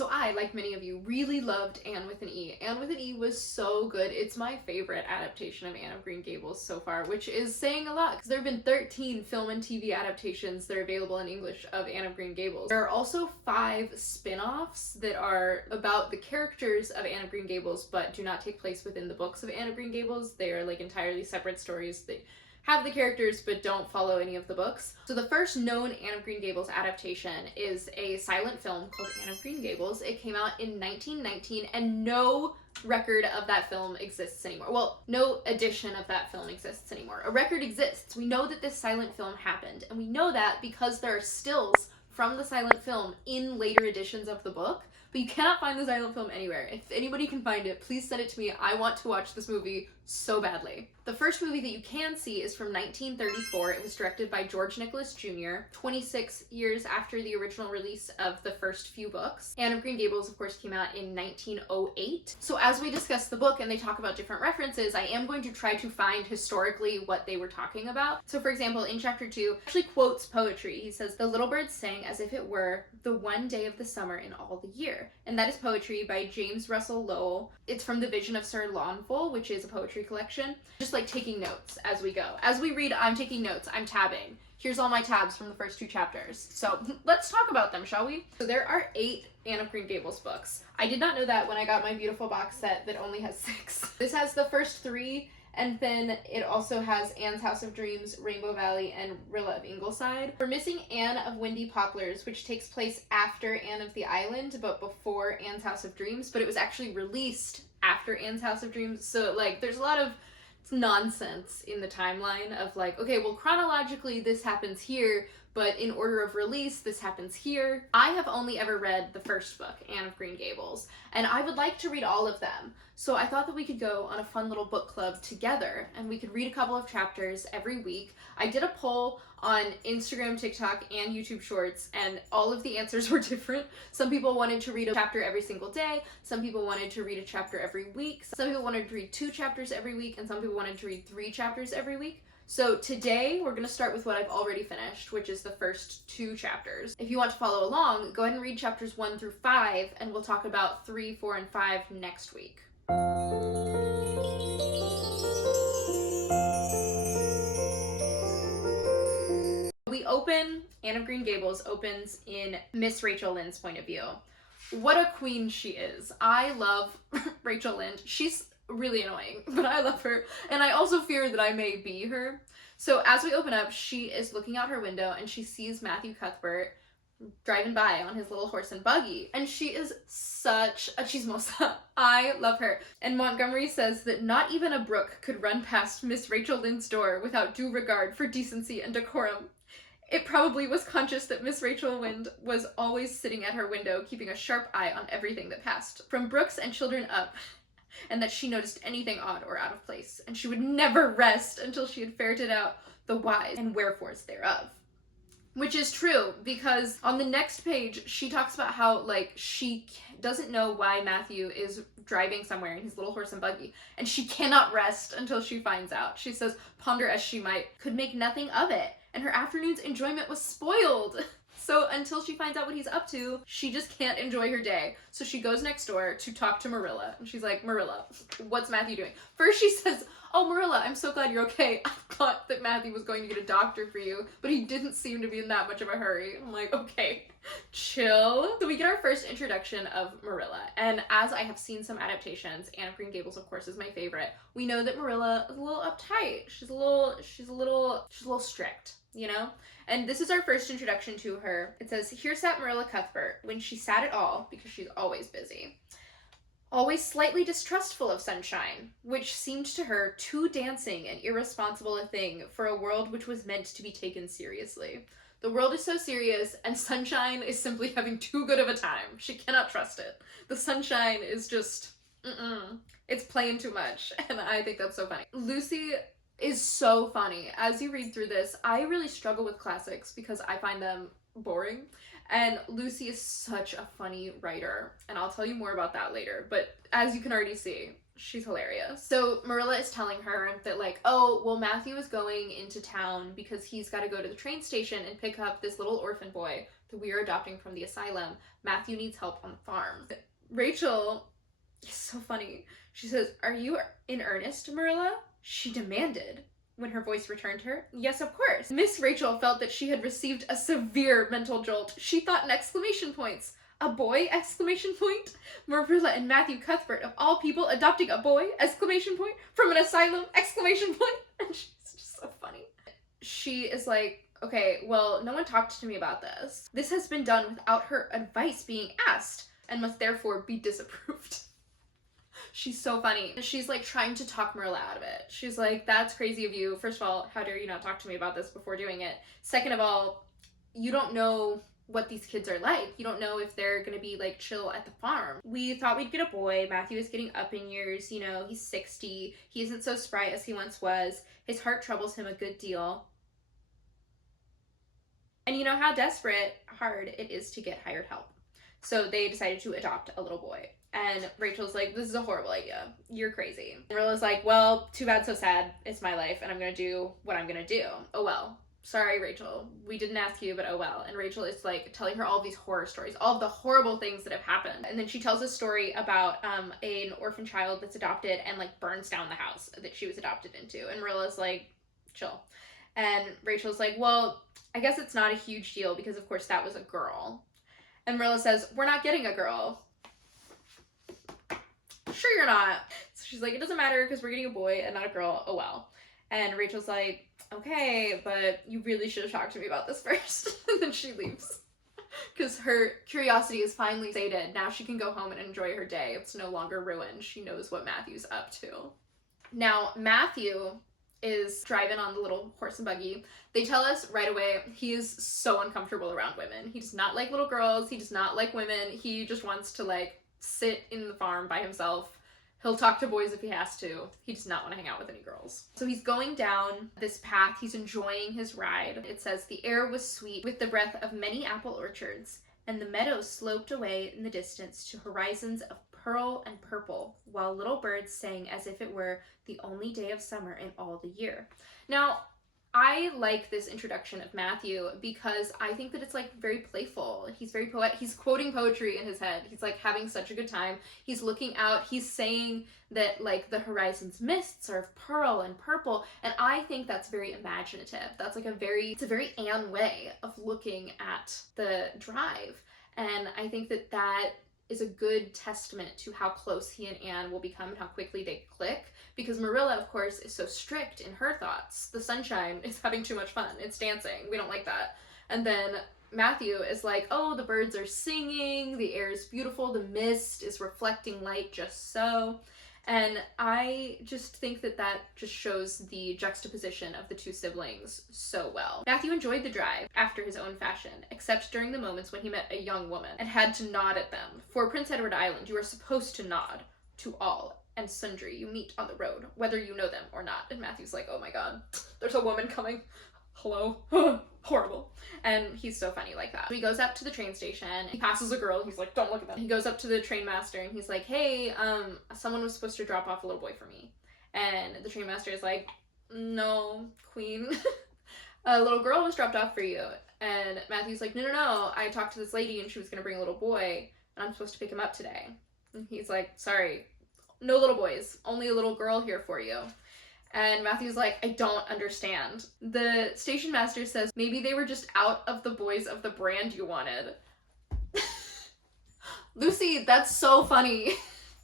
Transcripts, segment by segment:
So I, like many of you, really loved Anne with an E. Anne with an E was so good. It's my favorite adaptation of Anne of Green Gables so far, which is saying a lot because there have been 13 film and TV adaptations that are available in English of Anne of Green Gables. There are also 5 spin-offs that are about the characters of Anne of Green Gables but do not take place within the books of Anne of Green Gables. They are like entirely separate stories that have the characters but don't follow any of the books. So the first known Anne of Green Gables adaptation is a silent film called Anne of Green Gables. It came out in 1919 and no record of that film exists anymore. Well, no edition of that film exists anymore. A record exists. We know that this silent film happened, and we know that because there are stills from the silent film in later editions of the book, but you cannot find the silent film anywhere. If anybody can find it, please send it to me. I want to watch this movie so badly. The first movie that you can see is from 1934. It was directed by George Nicholas Jr., 26 years after the original release of the first few books. Anne of Green Gables, of course, came out in 1908. So as we discuss the book and they talk about different references, I am going to try to find historically what they were talking about. So for example, in chapter 2, actually quotes poetry. He says, "The little birds sang as if it were the one day of the summer in all the year." And that is poetry by James Russell Lowell. It's from the Vision of Sir Launfal, which is a poetry collection. Just like taking notes as we go. As we read, I'm taking notes, I'm tabbing. Here's all my tabs from the first 2 chapters. So let's talk about them, shall we? So there are 8 Anne of Green Gables books. I did not know that when I got my beautiful box set that only has 6. This has the first 3, and then it also has Anne's House of Dreams, Rainbow Valley, and Marilla of Ingleside. We're missing Anne of Windy Poplars, which takes place after Anne of the Island, but before Anne's House of Dreams, but it was actually released after Anne's House of Dreams, so like there's a lot of nonsense in the timeline of like, okay, well chronologically this happens here, but in order of release this happens here. I have only ever read the first book, Anne of Green Gables, and I would like to read all of them. So I thought that we could go on a fun little book club together and we could read a couple of chapters every week. I did a poll on Instagram, TikTok, and YouTube Shorts, and all of the answers were different. Some people wanted to read a chapter every single day, some people wanted to read a chapter every week, some people wanted to read 2 chapters every week, and some people wanted to read 3 chapters every week. So today we're going to start with what I've already finished, which is the first 2 chapters. If you want to follow along, go ahead and read chapters 1 through 5, and we'll talk about 3, 4, and 5 next week. We open, Anne of Green Gables opens in Miss Rachel Lynde's point of view. What a queen she is. I love Rachel Lynde. She's really annoying, but I love her, and I also fear that I may be her. So as we open up, she is looking out her window and she sees Matthew Cuthbert driving by on his little horse and buggy, and she is such a chismosa. I love her. And Montgomery says that not even a brook could run past Miss Rachel Lynde's door without due regard for decency and decorum. It probably was conscious that Miss Rachel Lynde was always sitting at her window, keeping a sharp eye on everything that passed, from brooks and children up, and that she noticed anything odd or out of place, and she would never rest until she had ferreted out the whys and wherefores thereof. Which is true, because on the next page, she talks about how, like, she doesn't know why Matthew is driving somewhere in his little horse and buggy, and she cannot rest until she finds out. She says, ponder as she might, could make nothing of it, and her afternoon's enjoyment was spoiled. So until she finds out what he's up to, she just can't enjoy her day. So she goes next door to talk to Marilla, and she's like, Marilla, what's Matthew doing? First she says, oh, Marilla, I'm so glad you're okay. I thought that Matthew was going to get a doctor for you, but he didn't seem to be in that much of a hurry. I'm like, okay, chill. So we get our first introduction of Marilla, and as I have seen some adaptations, Anne of Green Gables, of course, is my favorite. We know that Marilla is a little uptight. She's a little strict, you know? And this is our first introduction to her. It says, here sat Marilla Cuthbert, when she sat at all, because she's always busy. Always slightly distrustful of sunshine, which seemed to her too dancing and irresponsible a thing for a world which was meant to be taken seriously. The world is so serious, and sunshine is simply having too good of a time. She cannot trust it. The sunshine is just, it's playing too much, and I think that's so funny. Lucy is so funny. As you read through this, I really struggle with classics because I find them boring. And Lucy is such a funny writer, and I'll tell you more about that later, but as you can already see, she's hilarious. So Marilla is telling her that, like, oh, well, Matthew is going into town because he's got to go to the train station and pick up this little orphan boy that we are adopting from the asylum. Matthew needs help on the farm. Rachel is so funny. She says, "Are you in earnest, Marilla?" she demanded when her voice returned to her. Yes, of course. Miss Rachel felt that she had received a severe mental jolt. She thought in exclamation points. A boy? Exclamation point. Marilla and Matthew Cuthbert, of all people, adopting a boy? Exclamation point. From an asylum? Exclamation point. And she's just so funny. She is like, okay, well, no one talked to me about this. This has been done without her advice being asked and must therefore be disapproved. She's so funny. She's like trying to talk Marilla out of it. She's like, that's crazy of you. First of all, how dare you not talk to me about this before doing it? Second of all, you don't know what these kids are like. You don't know if they're gonna be like chill at the farm. We thought we'd get a boy. Matthew is getting up in years, you know, he's 60. He isn't so spry as he once was. His heart troubles him a good deal. And you know how hard it is to get hired help. So they decided to adopt a little boy. And Rachel's like, this is a horrible idea. You're crazy. And Marilla's like, well, too bad, so sad. It's my life and I'm gonna do what I'm gonna do. Oh well. Sorry, Rachel. We didn't ask you, but oh well. And Rachel is like telling her all of these horror stories, all of the horrible things that have happened. And then she tells a story about an orphan child that's adopted and like burns down the house that she was adopted into. And Marilla's like, chill. And Rachel's like, well, I guess it's not a huge deal because of course that was a girl. And Marilla says, we're not getting a girl. Sure you're not. So she's like, it doesn't matter because we're getting a boy and not a girl. Oh well. And Rachel's like, okay, but you really should have talked to me about this first. And then she leaves. Because her curiosity is finally sated. Now she can go home and enjoy her day. It's no longer ruined. She knows what Matthew's up to. Now, Matthew is driving on the little horse and buggy. They tell us right away he is so uncomfortable around women. He does not like little girls. He does not like women. He just wants to like sit in the farm by himself. He'll talk to boys if he has to. He does not want to hang out with any girls. So he's going down this path. He's enjoying his ride. It says, the air was sweet with the breath of many apple orchards, and the meadows sloped away in the distance to horizons of pearl and purple, while little birds sang as if it were the only day of summer in all the year. Now, I like this introduction of Matthew because I think that it's like very playful. He's very poetic. He's quoting poetry in his head. He's like having such a good time. He's looking out. He's saying that like the horizon's mists are of pearl and purple. And I think that's very imaginative. That's like it's a very Anne way of looking at the drive. And I think that that is a good testament to how close he and Anne will become and how quickly they click. Because Marilla, of course, is so strict in her thoughts. The sunshine is having too much fun. It's dancing. We don't like that. And then Matthew is like, oh, the birds are singing. The air is beautiful. The mist is reflecting light just so. And I just think that that just shows the juxtaposition of the two siblings so well. Matthew enjoyed the drive after his own fashion, except during the moments when he met a young woman and had to nod at them. For Prince Edward Island, you are supposed to nod to all and sundry you meet on the road, whether you know them or not. And Matthew's like, oh my god, there's a woman coming. Hello. Horrible. And he's so funny like that. So he goes up to the train station. He passes a girl. He's like, don't look at them. He goes up to the train master and he's like, hey, someone was supposed to drop off a little boy for me. And the train master is like, no, queen. A little girl was dropped off for you. And Matthew's like, no, I talked to this lady and she was gonna bring a little boy and I'm supposed to pick him up today. And he's like, sorry, no little boys, only a little girl here for you. And Matthew's like, I don't understand. The station master says, maybe they were just out of the boys of the brand you wanted. Lucy, that's so funny.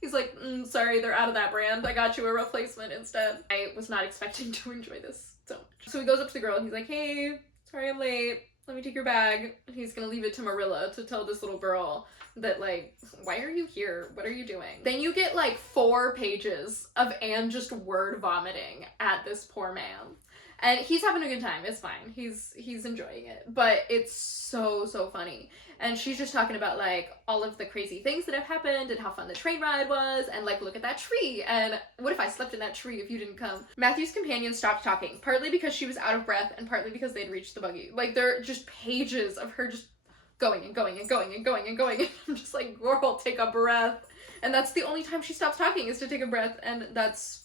He's like, sorry, they're out of that brand. I got you a replacement instead. I was not expecting to enjoy this so much. So he goes up to the girl and he's like, hey, sorry I'm late. Let me take your bag. And he's gonna leave it to Marilla to tell this little girl that like, why are you here? What are you doing? Then you get like 4 pages of Anne just word vomiting at this poor man. And he's having a good time. It's fine. He's enjoying it. But it's so funny. And she's just talking about like all of the crazy things that have happened and how fun the train ride was and like, look at that tree. And what if I slept in that tree if you didn't come? Matthew's companion stopped talking, partly because she was out of breath and partly because they'd reached the buggy. Like there are just pages of her just going and going and going and going and going. I'm just like, girl, take a breath. And that's the only time she stops talking is to take a breath. And that's,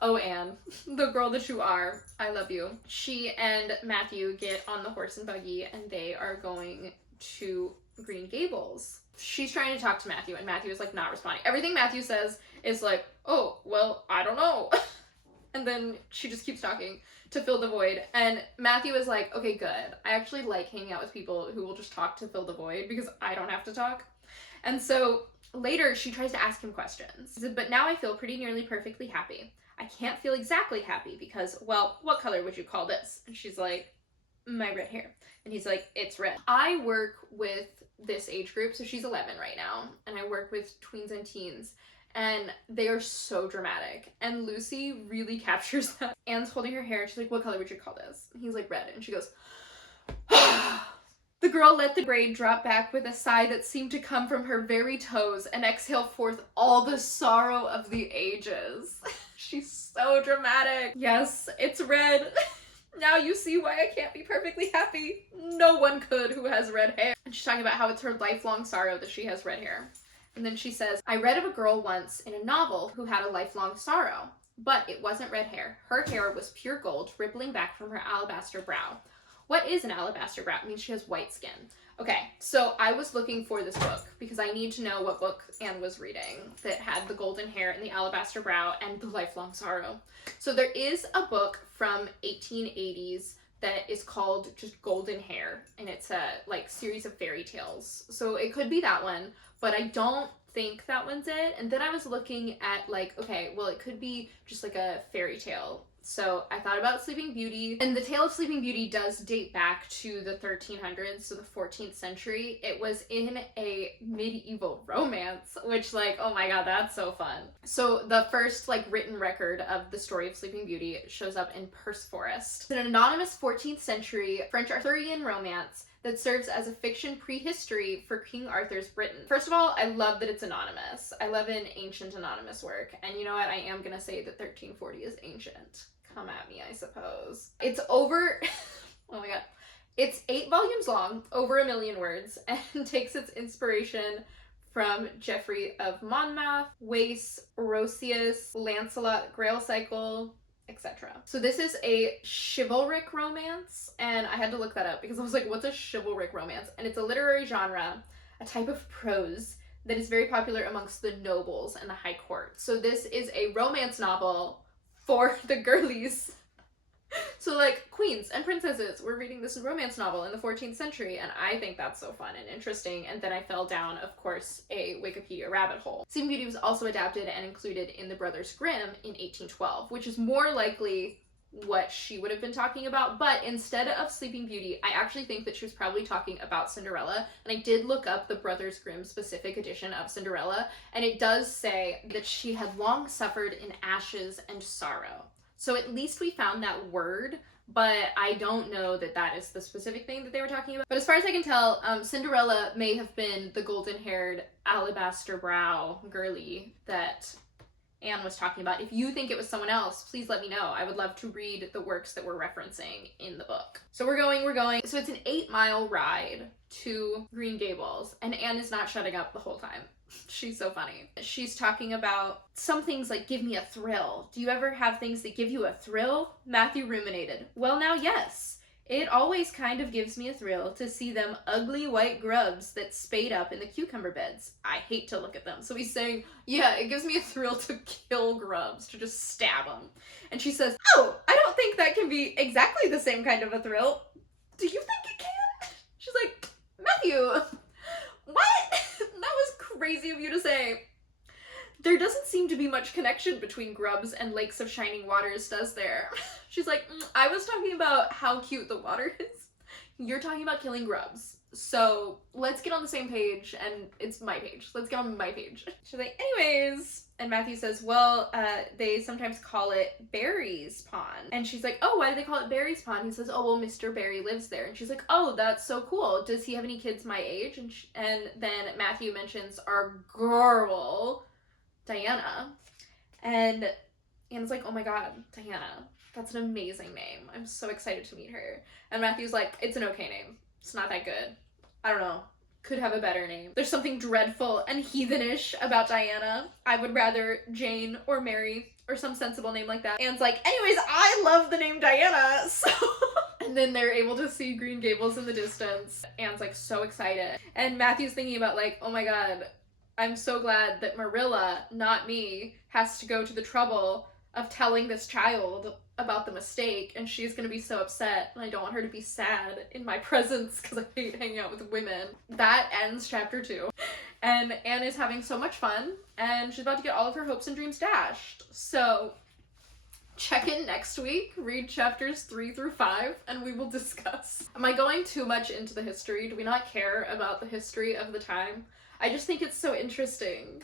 oh, Anne, the girl that you are, I love you. She and Matthew get on the horse and buggy and they are going to Green Gables. She's trying to talk to Matthew, and Matthew is like not responding. Everything Matthew says is like, oh, well, I don't know. And then she just keeps talking to fill the void. And Matthew is like, okay, good. I actually like hanging out with people who will just talk to fill the void because I don't have to talk. And so later she tries to ask him questions. She said, but now I feel pretty nearly perfectly happy. I can't feel exactly happy because, well, what color would you call this? And she's like, my red hair. And he's like, it's red. I work with this age group, so she's 11 right now, and I work with tweens and teens, and they are so dramatic, and Lucy really captures that. Anne's holding her hair, and she's like, what color would you call this? And he's like, red, and she goes, the girl let the braid drop back with a sigh that seemed to come from her very toes and exhale forth all the sorrow of the ages. She's so dramatic. Yes, it's red. Now you see why I can't be perfectly happy. No one could who has red hair. And she's talking about how it's her lifelong sorrow that she has red hair. And then she says, I read of a girl once in a novel who had a lifelong sorrow, but it wasn't red hair. Her hair was pure gold rippling back from her alabaster brow. What is an alabaster brow? It means she has white skin. Okay, so I was looking for this book because I need to know what book Anne was reading that had the golden hair and the alabaster brow and the lifelong sorrow. So there is a book from 1880s that is called just Golden Hair, and it's a like series of fairy tales. So it could be that one, but I don't think that one's it. And then I was looking at like, okay, well, it could be just like a fairy tale. So I thought about Sleeping Beauty, and the tale of Sleeping Beauty does date back to the 1300s, so the 14th century. It was in a medieval romance, which like, oh my god, that's so fun. So the first like written record of the story of Sleeping Beauty shows up in Perceforest. It's an anonymous 14th century French Arthurian romance that serves as a fiction prehistory for King Arthur's Britain. First of all, I love that it's anonymous. I love an ancient anonymous work. And you know what? I am gonna say that 1340 is ancient. Come at me, I suppose. It's over, oh my god. It's 8 volumes long, over 1 million words, and takes its inspiration from Geoffrey of Monmouth, Wace, Orosius, Lancelot, Grail Cycle, etc. So this is a chivalric romance, and I had to look that up because I was like, what's a chivalric romance? And it's a literary genre, a type of prose that is very popular amongst the nobles and the high court. So this is a romance novel for the girlies. So like queens and princesses were reading this romance novel in the 14th century, and I think that's so fun and interesting. And then I fell down, of course, a Wikipedia rabbit hole. Sleeping Beauty was also adapted and included in the Brothers Grimm in 1812, which is more likely what she would have been talking about. But instead of Sleeping Beauty, I actually think that she was probably talking about Cinderella. And I did look up the Brothers Grimm specific edition of Cinderella, and it does say that she had long suffered in ashes and sorrow. So at least we found that word, but I don't know that that is the specific thing that they were talking about. But as far as I can tell, Cinderella may have been the golden-haired, alabaster brow girly that Anne was talking about. If you think it was someone else, please let me know. I would love to read the works that we're referencing in the book. So we're going. So it's an 8-mile ride to Green Gables, and Anne is not shutting up the whole time. She's so funny. She's talking about some things like give me a thrill. Do you ever have things that give you a thrill? Matthew ruminated. Well, now, yes. It always kind of gives me a thrill to see them ugly white grubs that spade up in the cucumber beds. I hate to look at them. So he's saying, yeah, it gives me a thrill to kill grubs, to just stab them. And she says, oh, I don't think that can be exactly the same kind of a thrill. Do you think it can? She's like, Matthew, what? That was crazy of you to say. There doesn't seem to be much connection between grubs and lakes of shining waters, does there? She's like, I was talking about how cute the water is. You're talking about killing grubs. So let's get on the same page, and it's my page. Let's get on my page. She's like, anyways. And Matthew says, well, they sometimes call it Barry's Pond. And she's like, oh, why do they call it Barry's Pond? He says, oh, well, Mr. Barry lives there. And she's like, oh, that's so cool. Does he have any kids my age? And then Matthew mentions our girl, Diana. And Anne's like, oh my god, Diana. That's an amazing name. I'm so excited to meet her. And Matthew's like, it's an okay name. It's not that good. I don't know. Could have a better name. There's something dreadful and heathenish about Diana. I would rather Jane or Mary or some sensible name like that. Anne's like, anyways, I love the name Diana, so... And then they're able to see Green Gables in the distance. Anne's like so excited. And Matthew's thinking about like, oh my god, I'm so glad that Marilla, not me, has to go to the trouble of telling this child about the mistake, and she's gonna be so upset, and I don't want her to be sad in my presence because I hate hanging out with women. That ends chapter 2. And Anne is having so much fun, and she's about to get all of her hopes and dreams dashed. So check in next week, read chapters 3 through 5, and we will discuss. Am I going too much into the history? Do we not care about the history of the time? I just think it's so interesting.